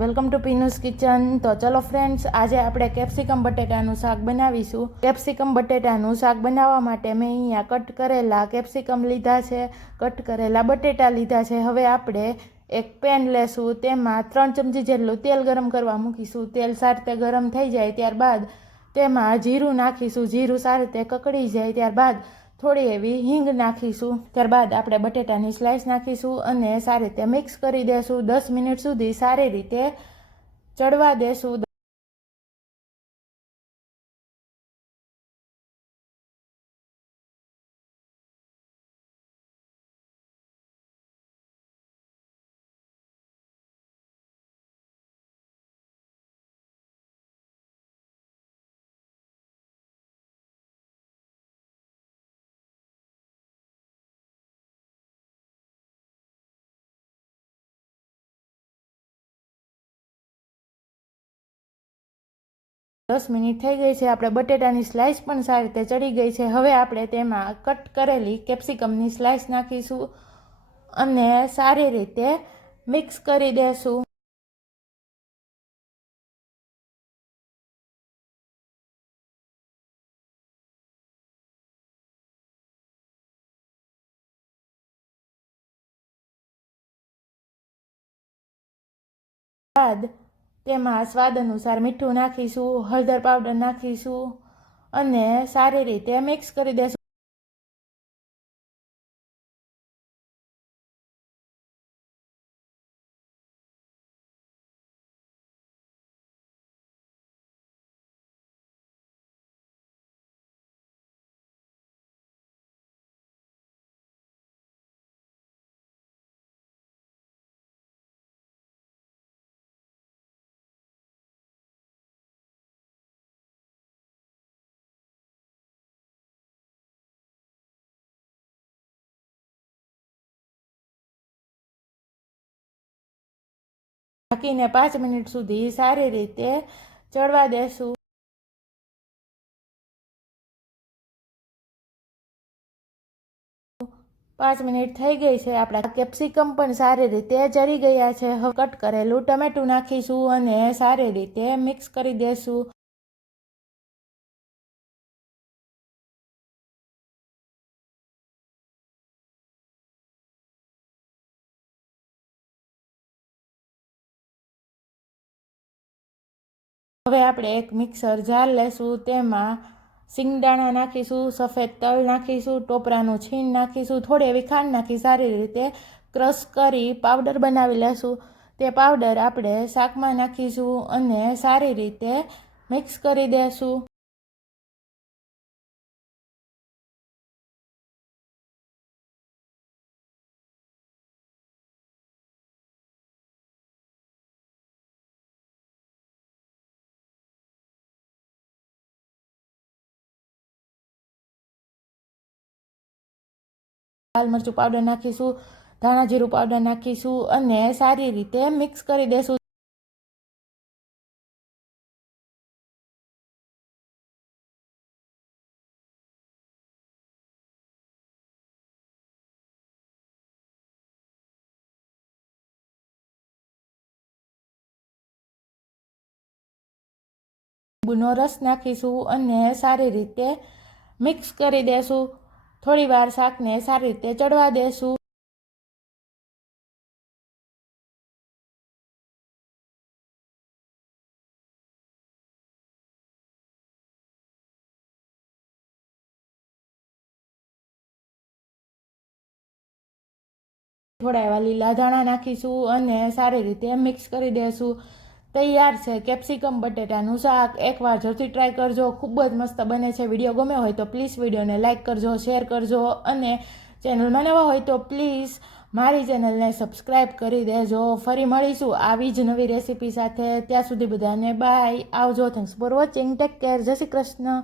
Welcome to પીનુસ kitchen. તો ચલો friends આજે આપણે કેપ્સિકમ બટેટાનું શાક બનાવીશું. કેપ્સિકમ બટેટાનું શાક બનાવવા માટે મેં અહીંયા કટ કરેલા કેપ્સિકમ લીધા છે, કટ કરેલા બટેટા લીધા છે. હવે આપણે એક પેન લેશું, તેમાં ત્રણ ચમચી જેટલું તેલ ગરમ કરવા મૂકીશું. તેલ સારી રીતે ગરમ થઈ જાય ત્યારબાદ તેમાં જીરું નાખીશું. જીરું સારી રીતે કકડી જાય ત્યારબાદ થોડી એવી હિંગ નાખીશું. ત્યારબાદ આપણે બટેટાની સ્લાઇસ નાખીશું અને સારી રીતે મિક્સ કરી દેશું. દસ મિનિટ સુધી સારી રીતે ચડવા દેશું. દસ મિનિટ થઈ ગઈ છે, આપણે બટેટાની સ્લાઇસ પણ સારી રીતે ચડી ગઈ છે. હવે આપણે તેમાં કટ કરેલી કેપ્સિકમની સ્લાઇસ નાખીશું અને સારી રીતે મિક્સ કરી દેશું. બાદ તેમાં સ્વાદ અનુસાર મીઠું નાખીશું હળદર પાવડર નાખીશું અને સારી રીતે મિક્સ કરી દેશું. ઢાંકીને પાંચ મિનિટ સુધી સારી રીતે ચડવા દેશું. પાંચ મિનિટ થઈ ગઈ છે. આપણા કેપ્સિકમ પણ સારી રીતે ચડી ગયા છે. હવે કટ કરેલું ટમેટું નાખીશું અને સારી રીતે મિક્સ કરી દેશું. હવે આપણે એક મિક્સર જાર લેશું, તેમાં સિંગદાણા નાખીશું, સફેદ તલ નાખીશું, ટોપરાનું છીણ નાખીશું, થોડી એવી ખાંડ નાખી સારી રીતે ક્રશ કરી પાવડર બનાવી લેશું. તે પાવડર આપણે શાકમાં નાખીશું અને સારી રીતે મિક્સ કરી દેશું. લાલ મરચું પાવડર નાખીશું, ધાણા જીરું પાવડર નાખીશું અને સારી રીતે મિક્સ કરી દેશું. લીંબુનો રસ નાખીશું અને સારી રીતે મિક્સ કરી દેશું. થોડી વાર શાકને સારી રીતે ચડવા દેશું. થોડા એવા લીલા ધાણા નાખીશું અને સારી રીતે મિક્સ કરી દેશું. તૈયાર છે. કેપ્સિકમ બટેટાનું શાક. એકવાર જરૂરથી ટ્રાય કરજો. ખૂબ જ મસ્ત બને છે. વીડિયો ગમ્યો હોય તો પ્લીઝ વિડીયોને લાઇક કરજો શેર કરજો અને ચેનલમાં નવા હોય તો પ્લીઝ મારી ચેનલને સબસ્ક્રાઈબ કરી દેજો. ફરી મળીશું આવી જ નવી રેસીપી સાથે. ત્યાં સુધી બધાને બાય આવજો. Thanks for watching take care જય શ્રી કૃષ્ણ.